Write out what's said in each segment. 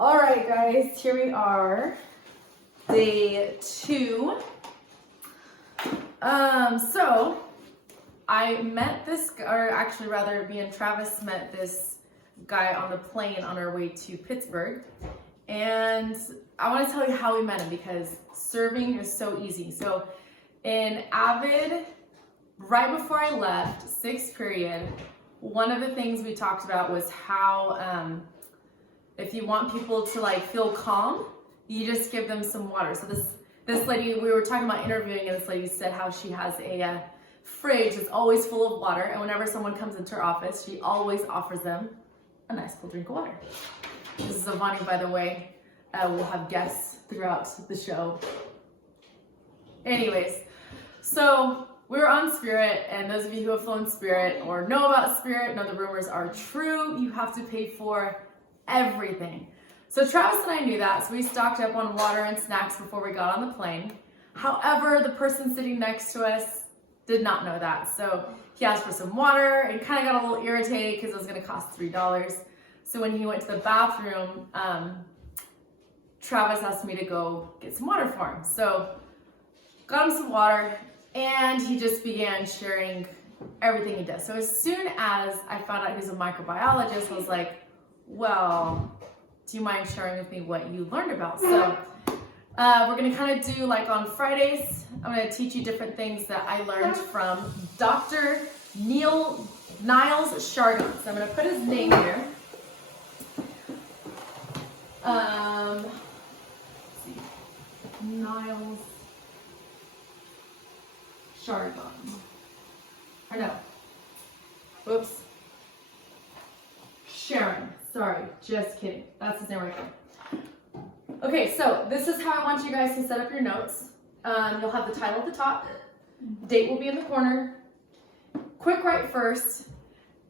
All right, guys, here we are, day 2. So I met this, or actually rather me and Travis met this guy on the plane on our way to Pittsburgh. And I want to tell you how we met him because serving is so easy. So in AVID, right before I left, 6th period, one of the things we talked about was how if you want people to like feel calm, you just give them some water. So this lady, we were talking about interviewing, and this lady said how she has a fridge that's always full of water, and whenever someone comes into her office, she always offers them a nice cold drink of water. This is Avani, by the way. We'll have guests throughout the show. Anyways, so we were on Spirit, and those of you who have flown Spirit or know about Spirit know the rumors are true. You have to pay for everything. So Travis and I knew that, so we stocked up on water and snacks before we got on the plane. However, the person sitting next to us did not know that. So he asked for some water and kind of got a little irritated because it was going to cost $3. So when he went to the bathroom, Travis asked me to go get some water for him. So got him some water, and he just began sharing everything he does. So as soon as I found out he's a microbiologist, I was like, well, do you mind sharing with me what you learned about? So we're going to kind of do like on Fridays, I'm going to teach you different things that I learned from Dr. Niles Chargon. So I'm going to put his name here. Let's see. Niles Chargon. Or no. Whoops. Sharon. Sorry, just kidding. That's his name right there. Okay, so this is how I want you guys to set up your notes. You'll have the title at the top. Date will be in the corner. Quick write first.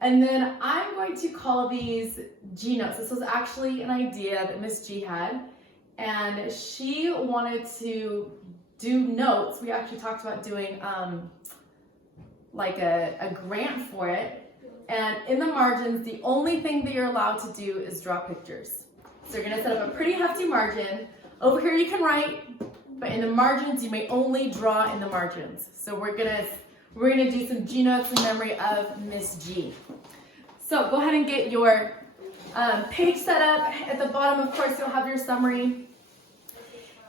And then I'm going to call these G notes. This was actually an idea that Miss G had. And she wanted to do notes. We actually talked about doing like a grant for it. And in the margins, the only thing that you're allowed to do is draw pictures. So you're gonna set up a pretty hefty margin. Over here you can write, but in the margins, you may only draw in the margins. So we're gonna do some G notes in memory of Miss G. So go ahead and get your page set up. At the bottom, of course, you'll have your summary.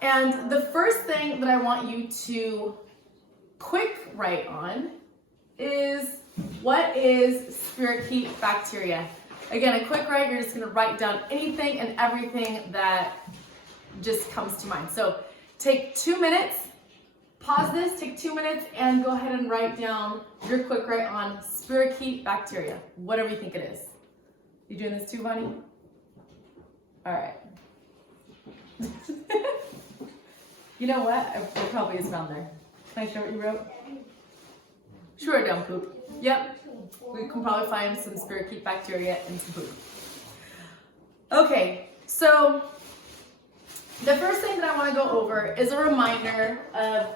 And the first thing that I want you to quick write on is, what is spirochete bacteria? Again, a quick write, you're just going to write down anything and everything that just comes to mind. So take 2 minutes, pause this, take 2 minutes, and go ahead and write down your quick write on spirochete bacteria, whatever you think it is. You doing this too, Bunny? All right. You know what? There probably is down there. Can I show what you wrote? Sure, dumb poop. Yep, we can probably find some spirochete bacteria in some poop. Okay, so the first thing that I want to go over is a reminder of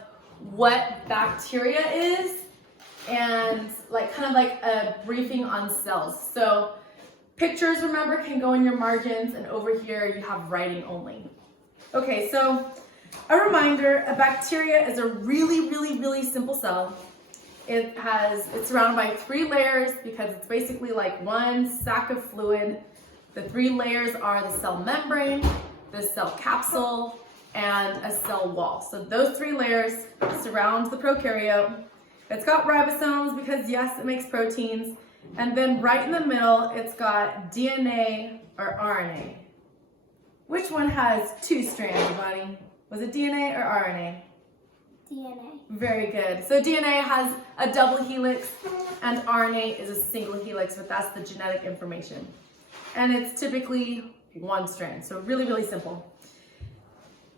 what bacteria is and like kind of like a briefing on cells. So pictures, remember, can go in your margins, and over here you have writing only. Okay, so a reminder, a bacteria is a really simple cell. It's surrounded by 3 layers because it's basically like one sack of fluid. The 3 layers are the cell membrane, the cell capsule, and a cell wall. So those 3 layers surround the prokaryote. It's got ribosomes because yes, it makes proteins. And then right in the middle, it's got DNA or RNA. Which one has 2 strands, buddy? Was it DNA or RNA? DNA. Very good. So DNA has a double helix and RNA is a single helix, but that's the genetic information. And it's typically 1 strand. So really simple.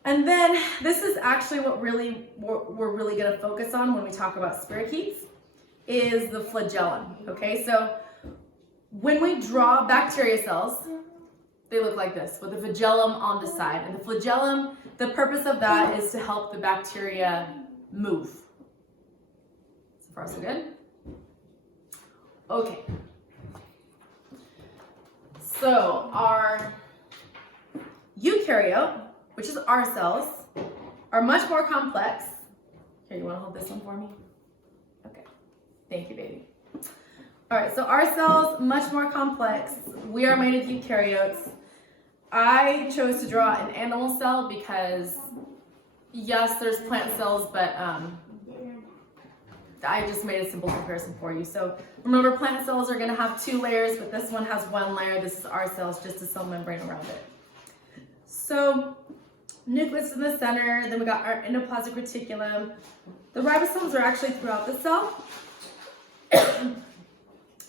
And then this is actually what we're really going to focus on when we talk about spirochetes is the flagellum. Okay, so when we draw bacteria cells, they look like this with the flagellum on the side. And the flagellum, the purpose of that is to help the bacteria move. So far, so good? Okay. So our eukaryote, which is our cells, are much more complex. Here, you want to hold this one for me? Okay. Thank you, baby. All right, so our cells, much more complex. We are made of eukaryotes. I chose to draw an animal cell because, yes, there's plant cells, but I just made a simple comparison for you. So remember, plant cells are going to have 2 layers, but this one has 1 layer. This is our cells, just a cell membrane around it. So nucleus in the center, then we got our endoplasmic reticulum. The ribosomes are actually throughout the cell,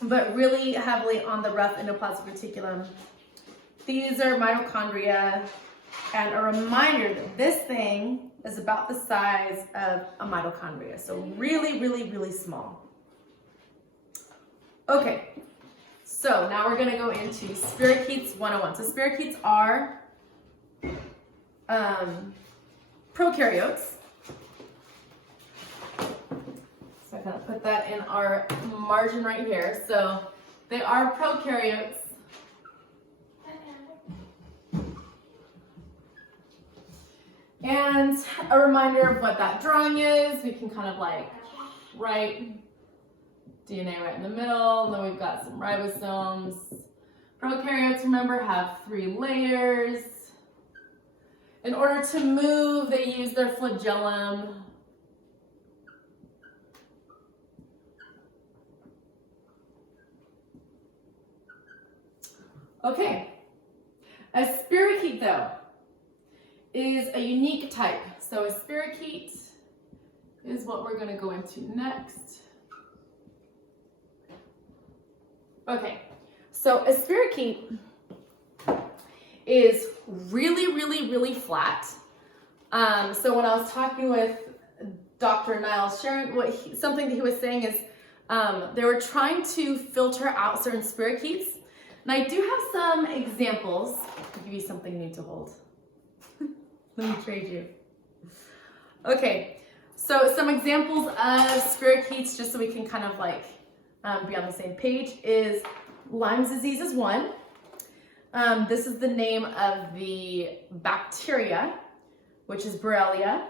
but really heavily on the rough endoplasmic reticulum. These are mitochondria, and a reminder that this thing is about the size of a mitochondria, so really, really, really small. Okay, so now we're going to go into Spirochetes 101. So Spirochetes are prokaryotes. So I kind of put that in our margin right here. So they are prokaryotes. And a reminder of what that drawing is. We can kind of like write DNA right in the middle, and then we've got some ribosomes. Prokaryotes, remember, have 3 layers. In order to move, they use their flagellum. Okay, a spirochete though is a unique type. So a spirochete is what we're going to go into next. Okay, so a spirochete is really, really, really flat. So when I was talking with Dr. Niles Sharon, something that he was saying is they were trying to filter out certain spirochetes. And I do have some examples. I'll give you something new to hold. Let me trade you. Okay, so some examples of spirochetes, just so we can kind of like be on the same page, is Lyme's disease is one. This is the name of the bacteria, which is Borrelia.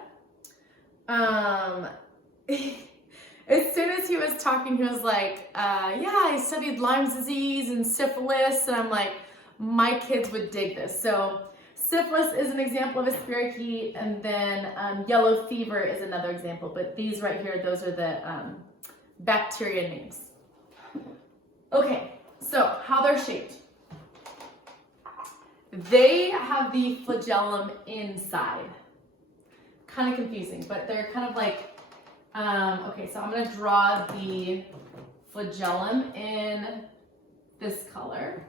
As soon as he was talking, he was like, yeah, I studied Lyme's disease and syphilis, and I'm like, my kids would dig this. So syphilis is an example of a spirochete, and then yellow fever is another example. But these right here, those are the bacteria names. Okay, so how they're shaped. They have the flagellum inside. Kind of confusing, but they're kind of like, okay, so I'm going to draw the flagellum in this color.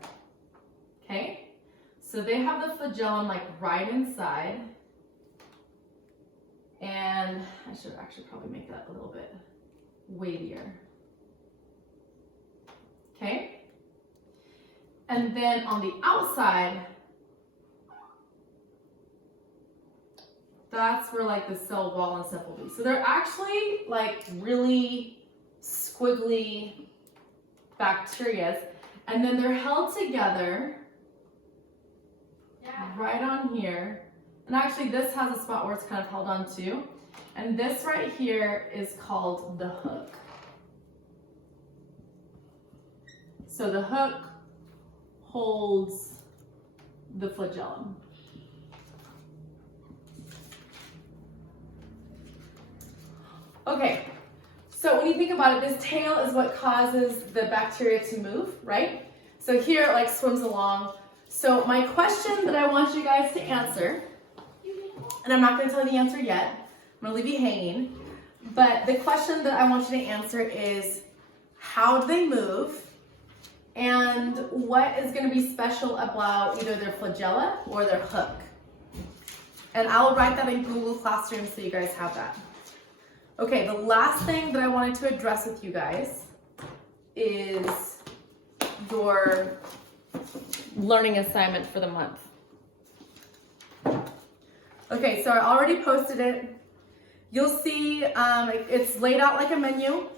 Okay. So they have the flagellum like right inside, and I should actually probably make that a little bit weightier. Okay. And then on the outside, that's where like the cell wall and stuff will be. So they're actually like really squiggly bacteria, and then they're held together right on here. And actually this has a spot where it's kind of held on too. And this right here is called the hook. So the hook holds the flagellum. Okay, so when you think about it, this tail is what causes the bacteria to move, right? So here it like swims along. So my question that I want you guys to answer, and I'm not going to tell you the answer yet, I'm going to leave you hanging, but the question that I want you to answer is, how do they move, and what is going to be special about either their flagella or their hook? And I'll write that in Google Classroom so you guys have that. Okay, the last thing that I wanted to address with you guys is your learning assignment for the month. Okay, so I already posted it. You'll see it's laid out like a menu.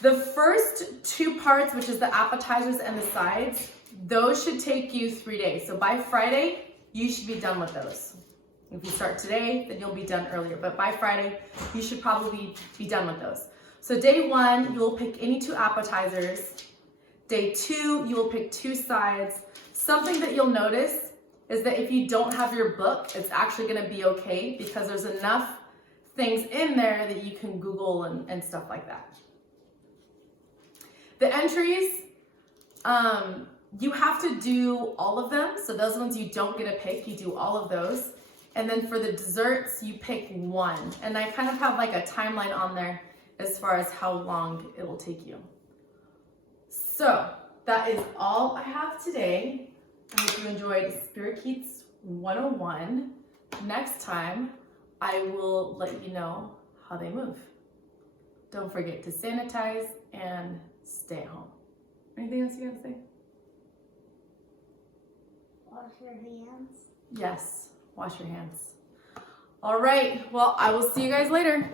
The first 2 parts, which is the appetizers and the sides, those should take you 3 days. So by Friday, you should be done with those. If you start today, then you'll be done earlier. But by Friday, you should probably be done with those. So day 1, you will pick any 2 appetizers. Day 2, you will pick 2 sides. Something that you'll notice is that if you don't have your book, it's actually gonna be okay because there's enough things in there that you can Google and stuff like that. The entries, you have to do all of them. So those ones you don't get to pick, you do all of those. And then for the desserts, you pick 1. And I kind of have like a timeline on there as far as how long it will take you. So that is all I have today. I hope you enjoyed Spirochetes 101. Next time, I will let you know how they move. Don't forget to sanitize and stay at home. Anything else you gotta say? Wash your hands. Yes, wash your hands. All right, well, I will see you guys later.